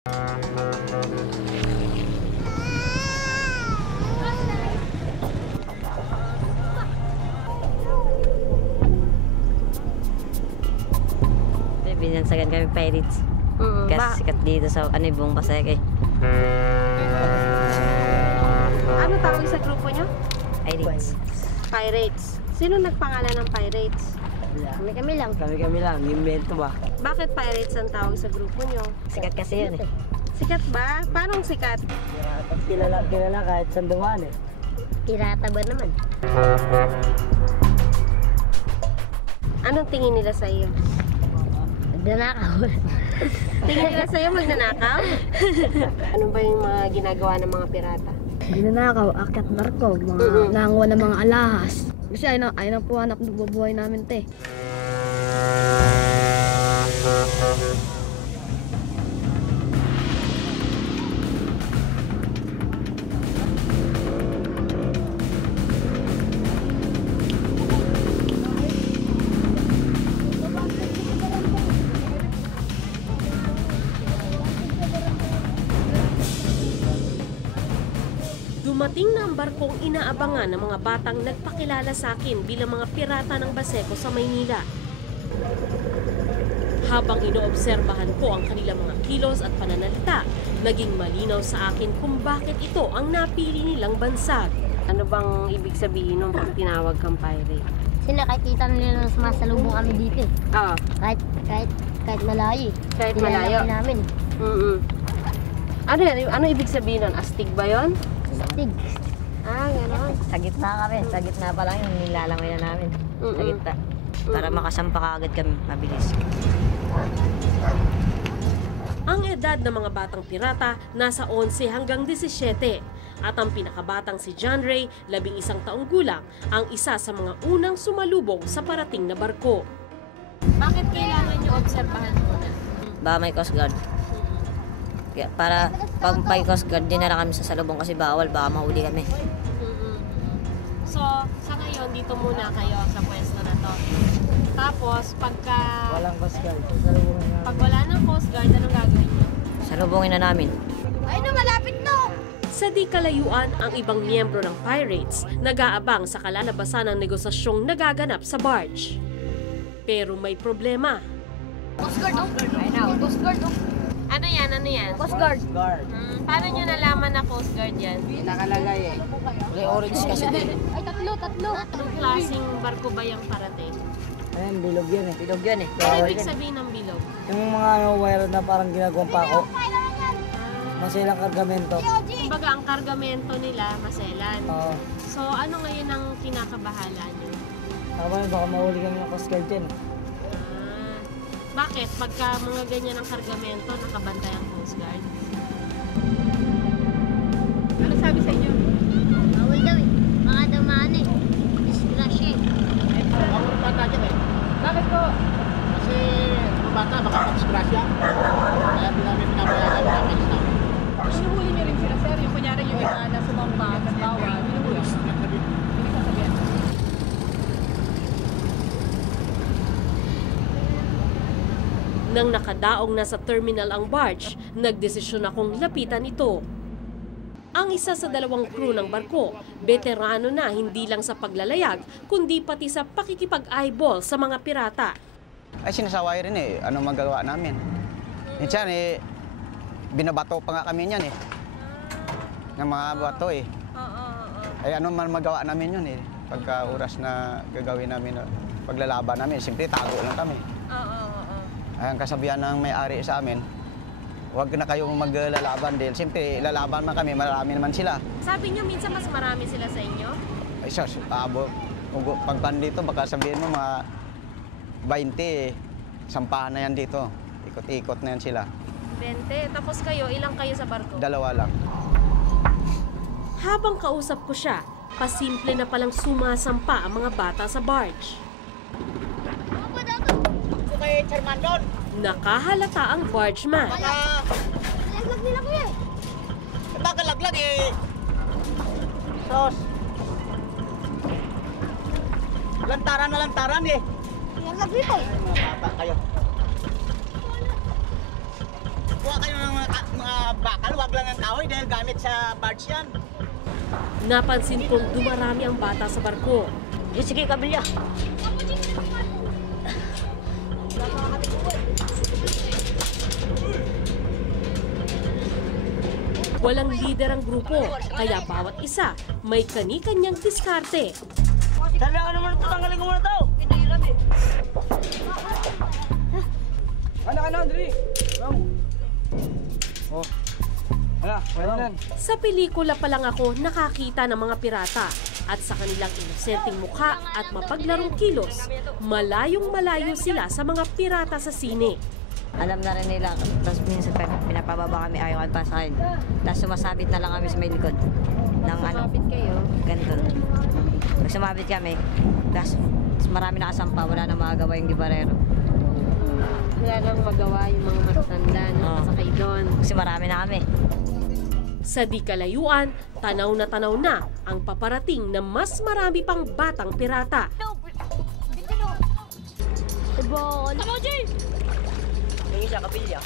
Binansagan kami pirates. Kasi sikat dito sa buong Pasay. Ano tawag sa grupo nyo? Pirates. Pirates. Sino nagpangalan ng pirates? Kami lang. Kami lang. Invento ba? Bakit pirates ang tawag sa grupo nyo? Sikat kasi yun eh. Sikat ba? Paano sikat? Kilala kahit saan dumaan eh. Pirata ba naman? Anong tingin nila sa iyo? Magnanakaw. Tingin nila sa iyo magnanakaw? Ano ba yung mga ginagawa ng mga pirata? Magnanakaw, akyat barko, mga nanguha ng mga alahas. Kasi ayun na po hanap ng bubuhay namin, te. Dumating na ang barkong inaabangan ng mga batang nagpakilala sa akin bilang mga pirata ng Baseco sa Maynila. Habang inoobserbahan ko ang kanilang mga kilos at pananalita, naging malinaw sa akin kung bakit ito ang napili nilang bansag. Ano bang ibig sabihin nung pag tinawag kang pirate? Kasi nakikita nila na sumasalubong kami dito eh. Ah, Kahit malayo eh. kahit malayo. Pinalaki namin. Ano yan? Ano ibig sabihin nun? Astig ba yun? Astig. Ah, gano'n. Sa gitna kami. Sa gitna pa lang yung nilalangoy na namin. Sa gitna. Para makasampa kaagad kami. Mabilis. Ang edad ng mga batang pirata nasa 11 hanggang 17. At ang pinakabatang si John Ray, 11 taong gulang, ang isa sa mga unang sumalubong sa parating na barko. Bakit kailangan niyo obserbahan muna? Baka may Coast Guard. Kaya para pag may Coast Guard, di na lang kami sa salubong kasi bawal. Baka mahuli kami. So, sa ngayon, dito muna kayo sa pwesto na to. Tapos, pagka... Walang Coast Guard. Salubungin na. Pag wala ng Coast Guard, anong gagawin niyo? Salubungin na namin. Ay, no, malapit no! Sa di kalayuan, ang ibang miyembro ng pirates nag-aabang sa kalalabasan ng negosasyong nagaganap sa barge. Pero may problema. Coast Guard, oh. I know. Coast Guard, oh. Ano yan? Ano yan? Coast Guard. Paano nyo nalaman na Coast Guard yan? Nakalagay eh. May orange kasi din. Ay, tatlo. Anong klaseng barko ba yung parating? Ayan, bilog yan eh. Bilog yan eh. Ano ibig sabihin ng bilog? Yung mga wire na parang ginagawang pako. Masilang kargamento. Kumbaga, ang kargamento nila, maselan. Oo. So, ano ngayon ang kinakabahala nyo? Tama yun, baka mahuli kami ng Coast Guard dyan. Bakit? Pagka mga ganyan ang kargamento, nakabantay ang Coast Guard? Ano sabi sa inyo? Bawal daw eh. Mga damaan eh. Disgrasya eh. Bawal bata dyan eh. Bakit po? Kasi mga bata makapag-disgrasya. Kaya di namin pinapayagan na alis namin. Hinuhuli nyo rin sila, sir. Yung kunyari yung iba na sumamba at bawal. Hinuhuli. Hindi sasabihin. Nang nakadaong na sa terminal ang barge, nagdesisyon akong lapitan ito. Ang isa sa dalawang crew ng barko, veterano na hindi lang sa paglalayag, kundi pati sa pakikipag-eyeball sa mga pirata. Ay sinasaway rin eh. Anong magagawa namin? Minsan eh, binabato pa nga kami niyan eh. Ng mga bato eh. Ay ano man magawa namin yun eh. Pagka oras na gagawin namin, paglalaban namin, siyempre tago lang kami. Ay, ang kasabihan ng may-ari sa amin, huwag na kayong maglalaban dahil siyempre lalaban man kami, marami naman sila. Sabi niyo minsan mas marami sila sa inyo? Ay sus, pag dito baka sabihin mo mga 20, sampahan na yan dito. Ikot-ikot na yan sila. 20. Tapos kayo, ilang kayo sa barko? 2 lang. Habang kausap ko siya, pasimple na palang sumasampa ang mga bata sa barge. Ito kay Chairman doon. Nakahalata ang bargeman. Laglag nila kuya eh. Bakit laglag eh? Sos. Lantaran eh. Laglag dito. Ay, mga bata kayo. Kuha kayo ng gamit sa barge yan. Napansin kong dumarami ang bata sa barko. Sige, kabilya. Walang leader ang grupo, kaya bawat isa may kani-kanyang diskarte. Kailangan naman ito, tanggalin ko muna ito. Ano, Andri? Oh. Ano? Sa pelikula pa lang ako nakakita ng mga pirata at sa kanilang inosenteng mukha at mapaglarong kilos, malayong-malayo sila sa mga pirata sa sine. Alam na rin nila, tapos minsan pinapababa kami, ayaw kami pasakin. Tapos sumasabit na lang kami sa may likod. Sumabit kayo? Ganito. Pag sumabit kami, tapos marami nakasampa, wala nang magagawa yung gibarero. Wala nang magawa yung mga matatanda na nakasakay doon. Kasi marami na kami. Sa di kalayuan, tanaw na ang paparating na mas marami pang batang pirata. Yung isa, kabilya.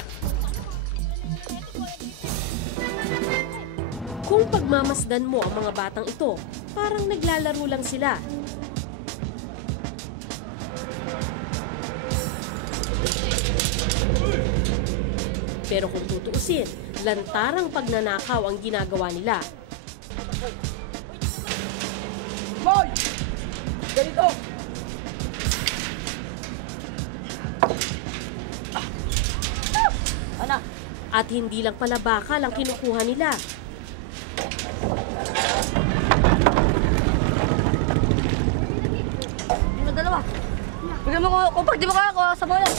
Kung pagmamasdan mo ang mga batang ito, parang naglalaro lang sila. Pero kung tutuusin, lantarang pagnanakaw ang ginagawa nila. Boy! Ganito! Ano? At hindi lang pala bakal ang kinukuha nila. Yung dalawa. Bigyan mo ko, pag di mo kaya ko, sa bola.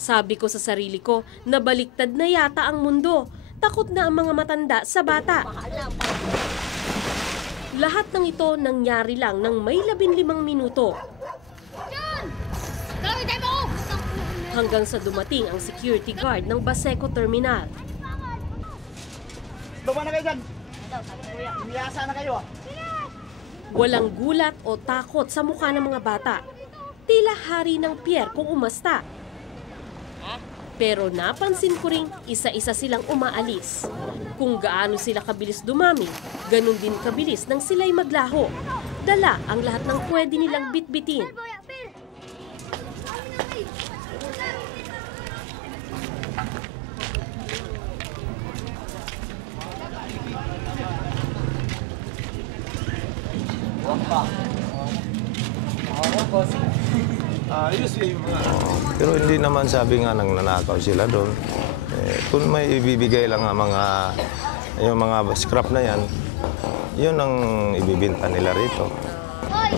Sabi ko sa sarili ko, nabaliktad na yata ang mundo. Takot na ang mga matanda sa bata. Lahat ng ito nangyari lang ng may 15 minuto. Hanggang sa dumating ang security guard ng Baseco Terminal. Baba na kayo dyan. Umiyasa na kayo. Walang gulat o takot sa mukha ng mga bata. Tila hari ng pier kung umasta. Pero napansin ko ring isa-isa silang umaalis. Kung gaano sila kabilis dumami, ganun din kabilis nang sila'y maglaho. Dala ang lahat ng pwede nilang bitbitin. Pero hindi naman sabi nga nang nanakaw sila doon. Kung may ibibigay lang ang yung mga scrap na yan, yun ang ibibinta nila rito.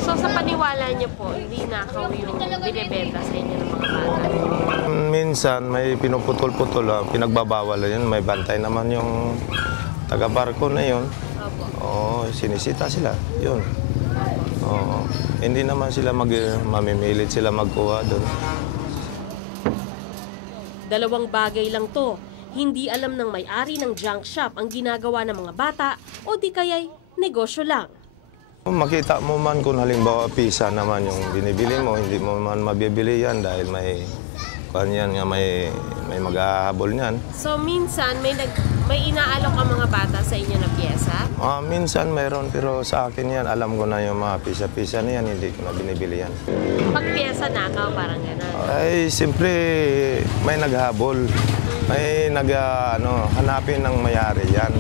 So sa paniwala niyo po, hindi nakaw yung binibenta sa inyo ng mga bata? Minsan may pinuputol-putol, pinagbabawal yun, may bantay naman yung taga-barko na yun. Oo, sinisita sila, yun. Oo, hindi naman sila mamimilit sila magkuha doon. Dalawang bagay lang to. Hindi alam ng may-ari ng junk shop ang ginagawa ng mga bata o di kaya'y negosyo lang. Makita mo man kung halimbawa pisa naman yung binibili mo, hindi mo man mabibili yan dahil may maghahabol niyan. So minsan may inaalok ang mga bata sa inyo na piyesa? Minsan mayroon, pero sa akin yan, alam ko na yung mga pisa-pisa na yan, hindi ko na binibili yan. Pag piyesa nakaw, parang gano'n. Ay, siyempre, may naghabol. May hanapin ng mayari yan.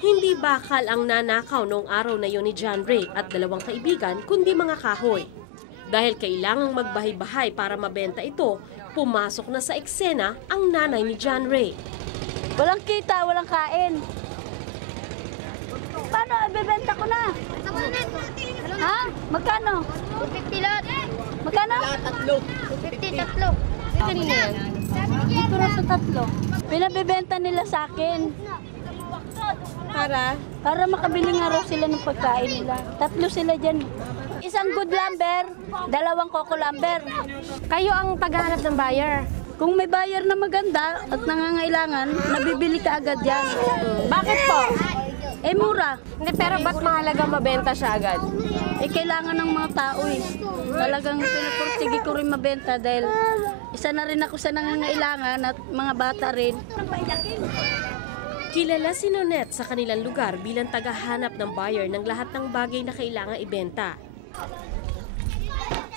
Hindi bakal ang nanakaw noong araw na yun ni John Ray at dalawang kaibigan, kundi mga kahoy. Dahil kailangang magbahay-bahay para mabenta ito, pumasok na sa eksena ang nanay ni John Ray. Walang kita, walang kain. Paano? Ibebenta ko na. Ha? Magkano? 250 lot. Magkano? Tatlo. 250 tatlo. Kanina yan? Siguro sa tatlo. Pinabebenta nila sa akin. Para makabili nga raw sila ng pagkain nila. Tatlo sila dyan. Isang good lumber, dalawang coco lumber. Kayo ang paghahanap ng buyer. Kung may buyer na maganda at nangangailangan, nabibili ka agad yan. Bakit po? Eh, mura. Hindi, pero ba't mahalaga mabenta siya agad? Eh, kailangan ng mga tao eh. Talagang pinupursige ko rin mabenta dahil isa na rin ako sa nangangailangan at mga bata rin. Kilala si Nonette sa kanilang lugar bilang tagahanap ng buyer ng lahat ng bagay na kailangang ibenta.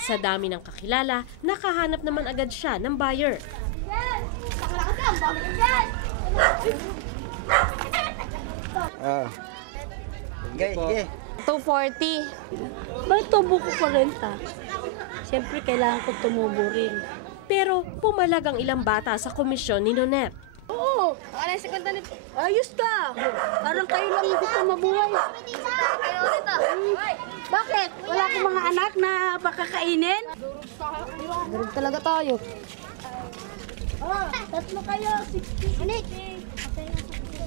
Sa dami ng kakilala, nakahanap naman agad siya ng buyer. Sige. 240. Bakit tubo ko 40? Siyempre, kailangan ko tumubo rin. Pero pumalag ang ilang bata sa komisyon ni Nonette. Oo! Ayos ka! Parang kayo lang gusto mabuhay. Bakit? Wala akong mga anak na pakakainin? Ganun talaga tayo. Tatlo kayo, 60.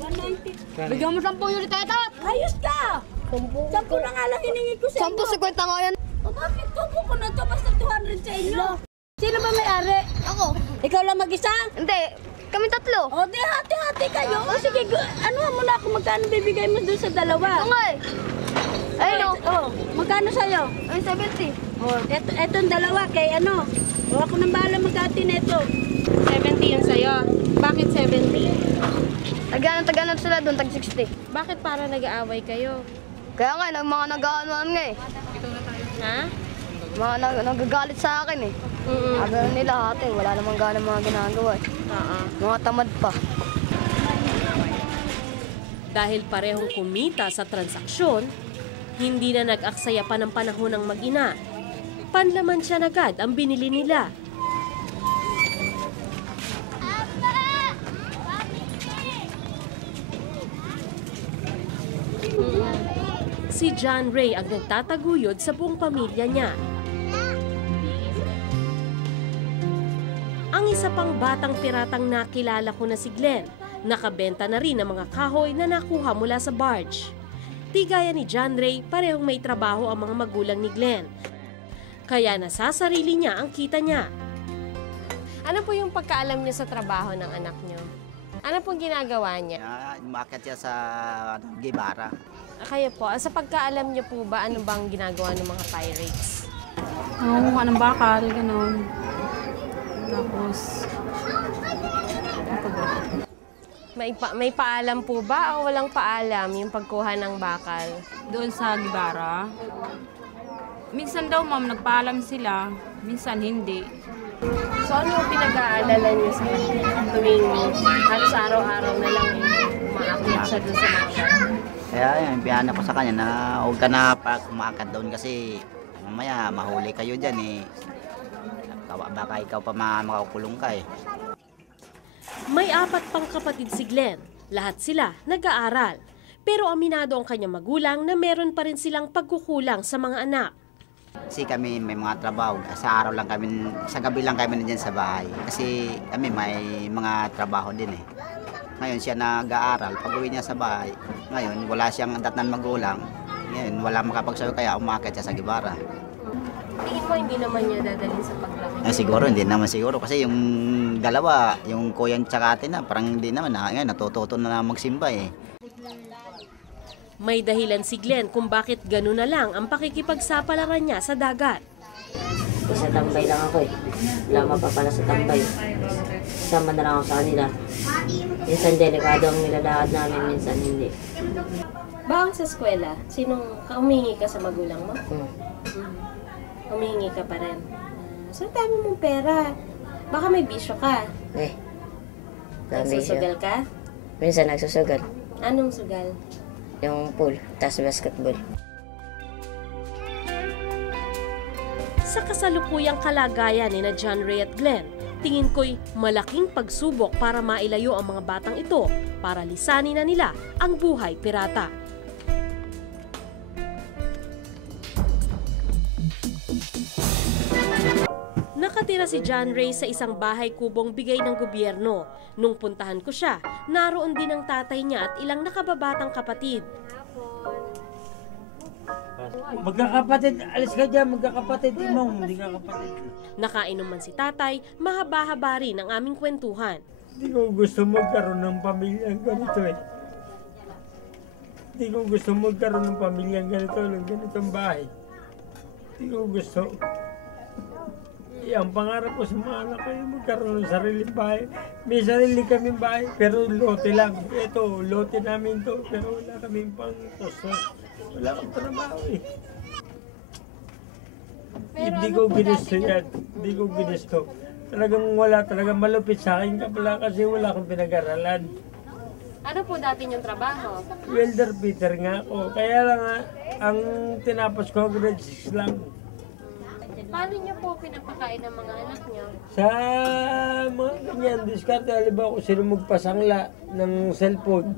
190. Bigyan mo 10 ulit tayo. Ayos ka! 10 na nga lang hiningi ko sa inyo. 10, 50 nga yan. O bakit tubo ko na ito? Basta 200 sa inyo. Sino ba may-ari? Ako. Ikaw lang mag-isa? Hindi. Kami tatlo. O di hati-hati kayo. O sige, ano mo na ako magkano bibigay mo doon sa dalawa? Ito nga eh. Ayun o. Magkano sa'yo? Ay, 70. O, etong dalawa kay ano. O ako nang bahala magkati nito. 70 yun sa'yo. Bakit 70? Taganan sila doon, tag 60. Bakit para nag-aaway kayo? Kaya nga, mga nag-aanoan nga eh. Ha? Mga nagagalit sa akin eh. Sabi nila ate, wala namang gana mga ginagawa eh. Mga tamad pa. Dahil parehong kumita sa transaksyon, hindi na nag-aksaya pa ng panahon ng mag-ina. Panlaman siya agad ang binili nila. Si John Ray ang nagtataguyod sa buong pamilya niya. Ang isa pang batang piratang nakilala ko na si Glenn, nakabenta na rin ng mga kahoy na nakuha mula sa barge. Di gaya ni John Ray, parehong may trabaho ang mga magulang ni Glenn. Kaya nasasarili niya ang kita niya. Ano po yung pagkaalam niyo sa trabaho ng anak niyo? Ano pong ginagawa niya? Umakyat siya sa Gibara. Kayo po, sa pagkaalam niyo po ba, ano bang ginagawa ng mga pirates? Nangunguha ng bakal, gano'n. Tapos, ano ba? May paalam po ba o walang paalam yung pagkuha ng bakal? Doon sa Gibara. Minsan daw, ma'am, nagpaalam sila. Minsan hindi. So ano yung pinag-aalala niyo sa kanya? Tuwing halos araw-araw na lang umaakyat siya doon sa mga. Kaya yan, biyana ko sa kanya na huwag ka na umakyat doon kasi mamaya mahuli kayo dyan eh. Baka ikaw pa makakulong ka eh. May 4 pang kapatid si Glenn. Lahat sila nag-aaral. Pero aminado ang kanyang magulang na meron pa rin silang pagkukulang sa mga anak. Kasi kami may mga trabaho. Sa araw lang kami, sa gabi lang kami nandiyan sa bahay. Kasi kami may mga trabaho din eh. Ngayon siya nag-aaral. Pag-uwi niya sa bahay, ngayon wala siyang datnan magulang. Ngayon wala makapagsayo kaya umakyat siya sa Gibara. Tingin mo hindi naman niya dadalhin sa paglaki? Siguro, hindi naman siguro. Kasi yung dalawa, yung kuya tsaka ate na, parang hindi naman. Ngayon natututo na magsimba eh. May dahilan si Glenn kung bakit gano'n na lang ang pakikipagsapalaran niya sa dagat. Sa tambay lang ako eh. Lama pa pala sa tambay. Sama na lang ako sa kanila. Minsan delikado ang nilalakad namin, minsan hindi. Bakit sa eskwela? Humingi ka sa magulang mo? Humingi ka pa rin. So, dami mong pera. Baka may bisyo ka. Nagsusugal ka? Minsan nagsusugal. Anong sugal? Yung pool, tas basketball. Sa kasalukuyang kalagayan ni na John Ray at Glenn, tingin ko'y malaking pagsubok para mailayo ang mga batang ito para lisanin na nila ang buhay pirata. Nakatira si John Ray sa isang bahay kubong bigay ng gobyerno. Nung puntahan ko siya, naroon din ang tatay niya at ilang nakababatang kapatid. Magkakapatid, alis ka dyan, magkakapatid imong, hindi ka kapatid. Nakainom man si tatay, mahaba-haba rin ang aming kwentuhan. Hindi ko gusto magkaroon ng pamilyang ganito eh. Hindi ko gusto magkaroon ng pamilyang ganito, ng ganitong bahay. Hindi ko gusto. Ang pangarap ko sa mga anak ko yung magkaroon ng sariling bahay. May sarili kaming bahay, pero lote lang. Ito, lote namin to, pero wala kaming pang tostos. Wala akong trabaho eh. Hindi ko ginusto yan. Hindi ko ginusto. Talagang wala, talagang malupit sa akin kapala kasi wala akong pinag-aralan. Ano po dati yung trabaho? Welder Peter nga ako. Kaya lang nga, ang tinapos ko grade 6 lang. Paano niyo po pinapakain ng mga anak niyo? Sa mga ganyan, diskarte, halimbawa kung sino magpasangla ng cellphone.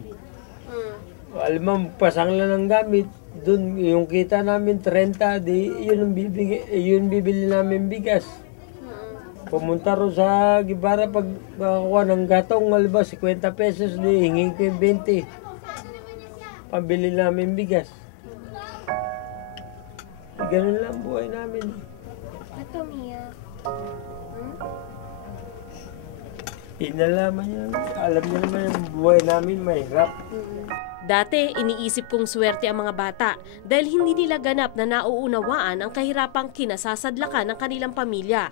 Alam mo, magpasangla ng gamit, dun yung kita namin 30, di yun bibili namin bigas. Pumunta ro sa Gibara pag makakuha ng gatong, halimbawa 50 pesos, di hingin ko yung 20. Pambili namin bigas. Ganun lang buhay namin. Ito, Mia. Inalaman niya, alam niya naman yung buhay namin mahirap. Dati, iniisip kong swerte ang mga bata dahil hindi nila ganap na nauunawaan ang kahirapang kinasasadlakan ng kanilang pamilya.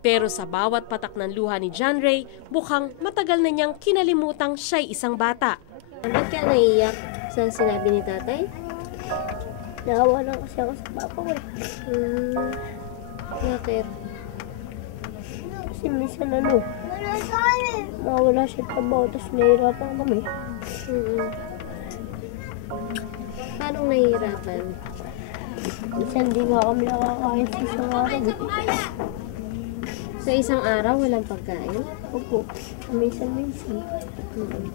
Pero sa bawat patak ng luha ni John Ray, mukhang matagal na niyang kinalimutang siya'y isang bata. Ba't ka naiyak sa sinabi ni tatay? Naawa lang kasi ako sa papa ko eh. Bakit? Kasi minsan nawala siya trabaho, tapos nahihirapan kami. Paano nahihirapan? Minsan di nga kami nakakain sa isang araw. Sa isang araw, walang pagkain? Opo, minsan-minsan.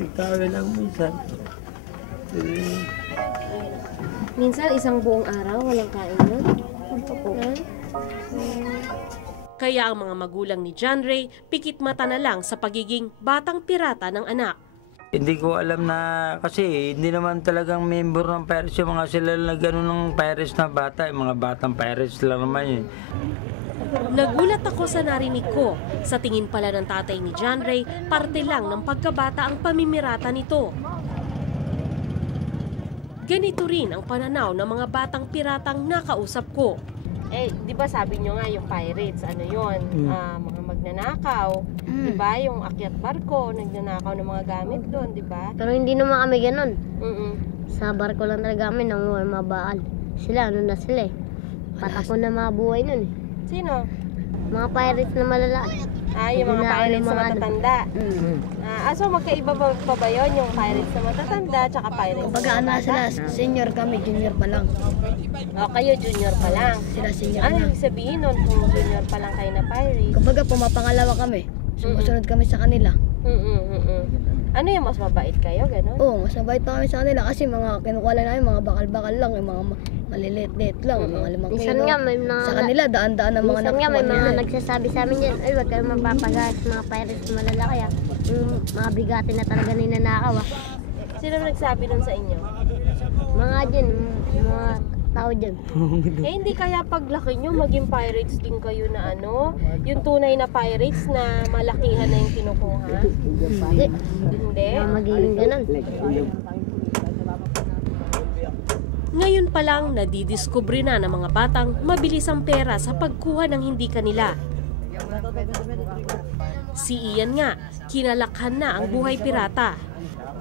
Ikaw lang minsan. Minsan, isang buong araw, walang kain nun? Opo. Kaya ang mga magulang ni John Ray, pikit mata na lang sa pagiging batang pirata ng anak. Hindi ko alam na kasi hindi naman talagang member ng Pirates yung mga sila na gano'n ng Pirates na bata. Yung mga batang Pirates lang naman yun. Nagulat ako sa narinig ko. Sa tingin pala ng tatay ni John Ray, parte lang ng pagkabata ang pamimirata nito. Ganito rin ang pananaw ng mga batang piratang nakausap ko. Eh, di ba sabi nyo nga yung pirates, ano yun? Mga magnanakaw. Di ba? Yung akyat barko, nagnanakaw ng mga gamit doon, di ba? Pero hindi naman kami ganun. Mm-mm. Sa barko lang talaga kami nang mabaal. Sila, ano na sila eh. Patapon na mga buhay nun eh. Sino? Mga pirates na malalaki. Yung mga pirates na matatanda. So magkaiba pa ba yun? Yung pirates na matatanda, tsaka pirates Kumbaga ano sila, senior kami, junior pa lang. O, kayo junior pa lang. Sila senior Ano na. yung sabihin nun kung junior pa lang kayo na pirate? Kumbaga pumapangalawa kami. Sumusunod kami sa kanila. Ano yung mas mabait kayo, gano'n? Oo, mas mabait pa kami sa kanila kasi mga kinukuha lang namin, mga bakal-bakal lang, yung mga maliliit-liit lang, mga 5 Minsan kilo. nga may mga... Sa kanila, daan-daan ng mga Minsan nga may nakukuha mga nila. nagsasabi sa amin yan, ay huwag kayong magpapagas, mga pirates na malalaki ah. Yung mga bigatin na talaga ninanakaw ah. Sino nagsabi nun sa inyo? Mga dyan, mga tao dyan. Eh, hindi kaya paglaki nyo, maging pirates din kayo na ano? Yung tunay na pirates na malakihan na yung kinukuha? Hindi. Hindi? Magiging ganun. Ngayon pa lang nadidiskubre na ng mga batang mabilis ang pera sa pagkuha ng hindi kanila. Si Ian nga, kinalakhan na ang buhay pirata.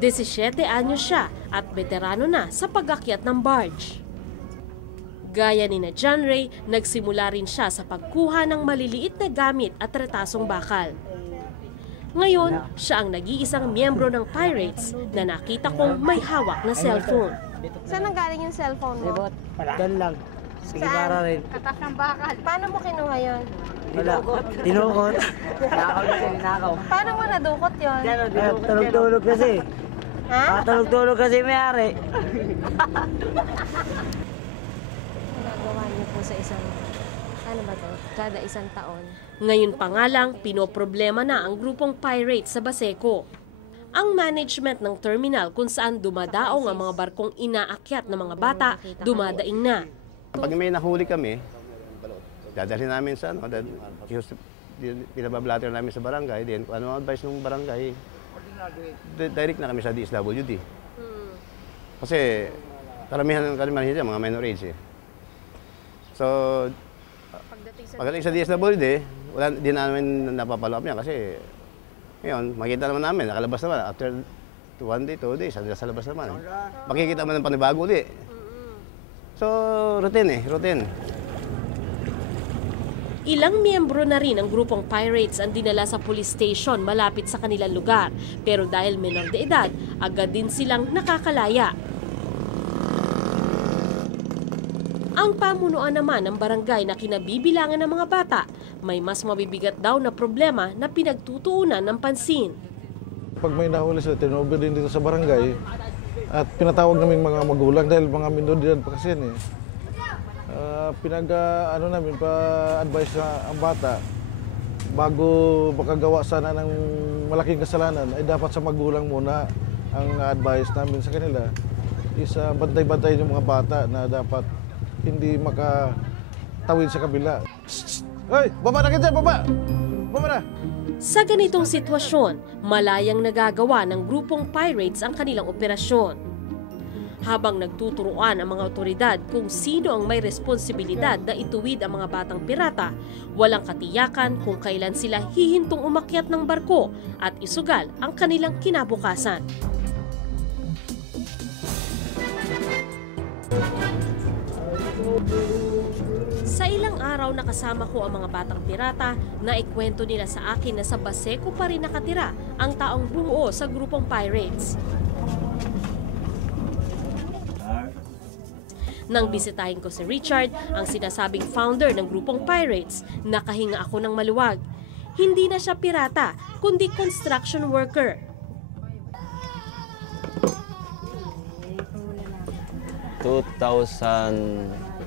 17 anyos siya at veterano na sa pag-akyat ng barge. Gaya ni na John Ray, nagsimula rin siya sa pagkuha ng maliliit na gamit at retasong bakal. Ngayon, siya ang nag-iisang miyembro ng Pirates na nakita kong may hawak na cellphone. Saan ang galing yung cellphone mo? Doon lang. Sige, para rin. Katas ng bakal. Paano mo kinuha yun? Wala. Dinukot. Nakaw na siya, nakaw. Paano mo nadukot yun? Tulog-tulog kasi. Ha? Tulog-tulog kasi may-ari. Nagawa niyo po sa isang, ano ba to? Kada isang taon. Ngayon pa nga lang, pinoproblema na ang grupong Pirates sa Baseco. Ang management ng terminal kung saan dumadaong ang mga barkong inaakyat ng mga bata, dumadaing na. Pag may nahuli kami, dadalhin namin sa ano, pinabablatter namin sa barangay, then ano ang advice ng barangay, direct na kami sa DSWD. Kasi karamihan dyan, mga minor age eh. So, pagdating sa DSWD, wala din namin napapalo up yan kasi ngayon, makikita naman namin, nakalabas naman. After 1 day, 2 days, sa labas naman. Makikita mo ng panibago ulit. So, routine. Ilang miyembro na rin ang grupong pirates ang dinala sa police station malapit sa kanilang lugar. Pero dahil menor de edad, agad din silang nakakalaya. Ang pamunuan naman ng barangay na kinabibilangan ng mga bata, may mas mabibigat daw na problema na pinagtutuunan ng pansin. Pag may nahuli sila, turnover din dito sa barangay at pinatawag namin mga magulang dahil mga minoridad pa kasi yan eh. Namin pa-advise na ang bata bago makagawa sana ng malaking kasalanan ay dapat sa magulang muna. Ang advice namin sa kanila is bantay-bantay yung mga bata na dapat hindi makatawid sa kabila. Hoy! Baba na ka dyan! Baba! Baba na! Sa ganitong sitwasyon, malayang nagagawa ng grupong pirates ang kanilang operasyon. Habang nagtuturuan ang mga otoridad kung sino ang may responsibilidad na ituwid ang mga batang pirata, walang katiyakan kung kailan sila hihintong umakyat ng barko at isugal ang kanilang kinabukasan. Sa ilang araw na kasama ko ang mga batang pirata, naikwento nila sa akin na sa Baseco pa rin nakatira ang taong bumuo sa grupong pirates. Nang bisitahin ko si Richard, ang sinasabing founder ng grupong pirates, nakahinga ako ng maluwag. Hindi na siya pirata, kundi construction worker.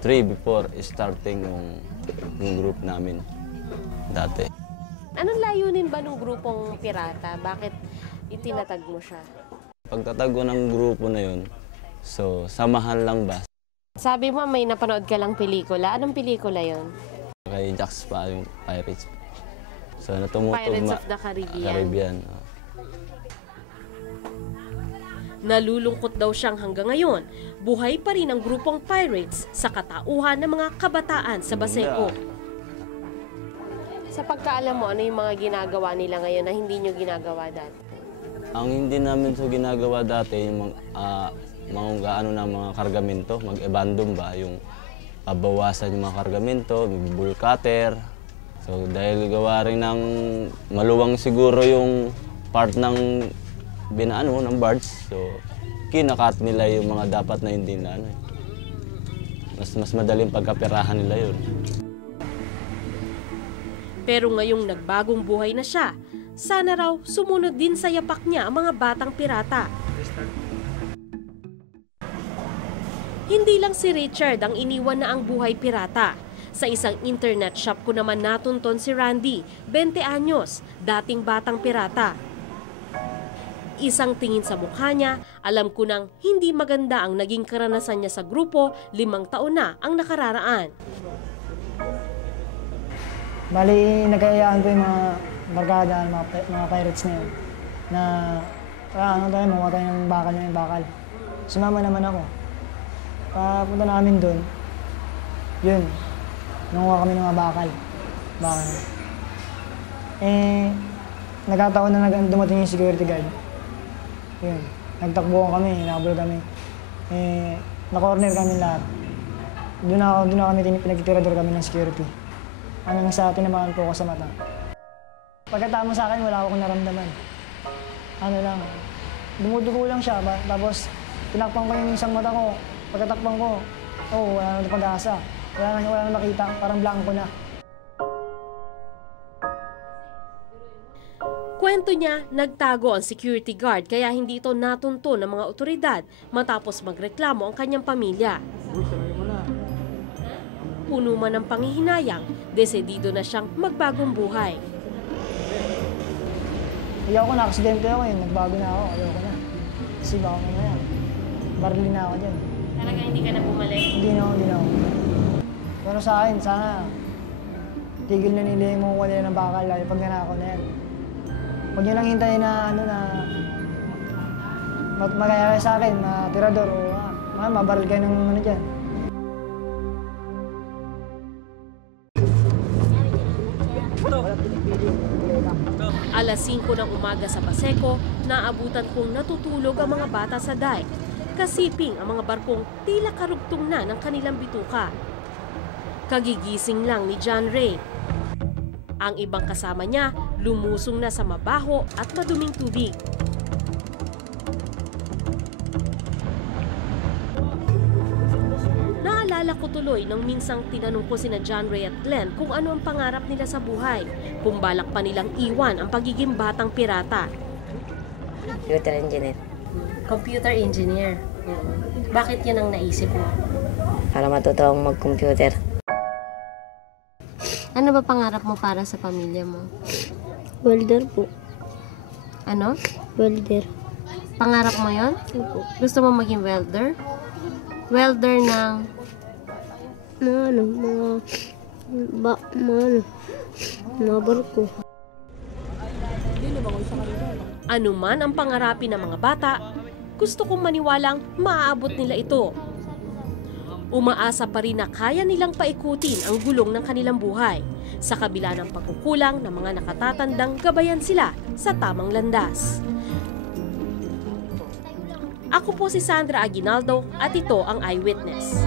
Before starting yung group namin dati. Anong layunin ba ng grupong pirata? Bakit itinatag mo siya? Pagtatag ko ng grupo na yun, so samahan lang ba? Sabi mo may napanood ka lang pelikula. Anong pelikula yon? Kay Jax pa yung Pirates. So Pirates of the Caribbean. Caribbean. Nalulungkot daw siyang hanggang ngayon. Buhay pa rin ang grupong pirates sa katauhan ng mga kabataan sa Baseco. Sa pagkaalam mo, ano yung mga ginagawa nila ngayon na hindi nyo ginagawa dati? Ang hindi namin ginagawa dati, yung mga mga kargamento, mag-abandon ba, yung pabawasan yung mga kargamento, bull cutter. So dahil gawa rin ng maluwang siguro yung part ng ng barge, so kinakat nila yung mga dapat na hindi na mas madaling pagkapirahan nila yun. Pero ngayong nagbagong buhay na siya, sana raw sumunod din sa yapak niya ang mga batang pirata. Hindi lang si Richard ang iniwan na ang buhay pirata. Sa isang internet shop ko naman natunton si Randy, 20 anyos, dating batang pirata. Isang tingin sa mukha niya, alam ko nang hindi maganda ang naging karanasan niya sa grupo, 5 taon na ang nakararaan. Bali, nagkayaan ko yung mga barkada, mga pirates na yun, na mawa tayo ng bakal. Sumama naman ako. Papunta namin doon, yun, nanguha kami ng mga bakal. Nagkataon na dumating yung security guard. Yun, nagtakbuhan kami, hinabol kami. Na-corner kami lahat. Doon na kami pinagtitirador kami ng security. Hanggang sa tinamaan po ako sa mata. Pagkatama sa akin, wala akong naramdaman. Dumudugo lang siya. Tapos, tinakpan ko yung isang mata ko. Pagkatakpan ko, wala na pag-asa. Wala na makita, parang blanco na. Kwento niya, nagtago ang security guard kaya hindi ito natunto ng mga otoridad matapos magreklamo ang kanyang pamilya. Puno man ng panghihinayang, desidido na siyang magbagong buhay. Ayoko na, aksidente ako yun, nagbago na ako, ayoko na. Kasi baka mamaya, barili na ako dyan. Talaga hindi ka na bumalik? Hindi na ako. Pero sa akin, sana, tigil na nila yung makukuha nila ng bakal, lalo pag nanakaw na yan. Huwag nyo lang hintayin na magaya kayo sa akin, tirador, o mabaril kayo ng ano dyan. Alas 5 ng umaga sa Paseco, naabutan kong natutulog ang mga bata sa dike. Kasiping ang mga barkong tila karugtong na ng kanilang bituka. Kagigising lang ni John Ray. Ang ibang kasama niya lumusong na sa mabaho at maduming tubig. Naalala ko tuloy nang minsang tinanong ko sina John Ray at Glenn kung ano ang pangarap nila sa buhay, kung balak pa nilang iwan ang pagiging batang pirata. Computer engineer. Computer engineer. Bakit yan ang naisip mo? Para matuto akong mag-computer. Ano ba pangarap mo para sa pamilya mo? Welder po. Ano? Welder. Pangarap mo yon? Opo. Gusto mo maging welder? Welder ng... Mga barko. Ano man ang pangarapin ng mga bata, gusto kong maniwalang maaabot nila ito. Umaasa pa rin na kaya nilang paikutin ang gulong ng kanilang buhay sa kabila ng pagkukulang ng mga nakatatandang gabayan sila sa tamang landas. Ako po si Sandra Aguinaldo at ito ang Eyewitness.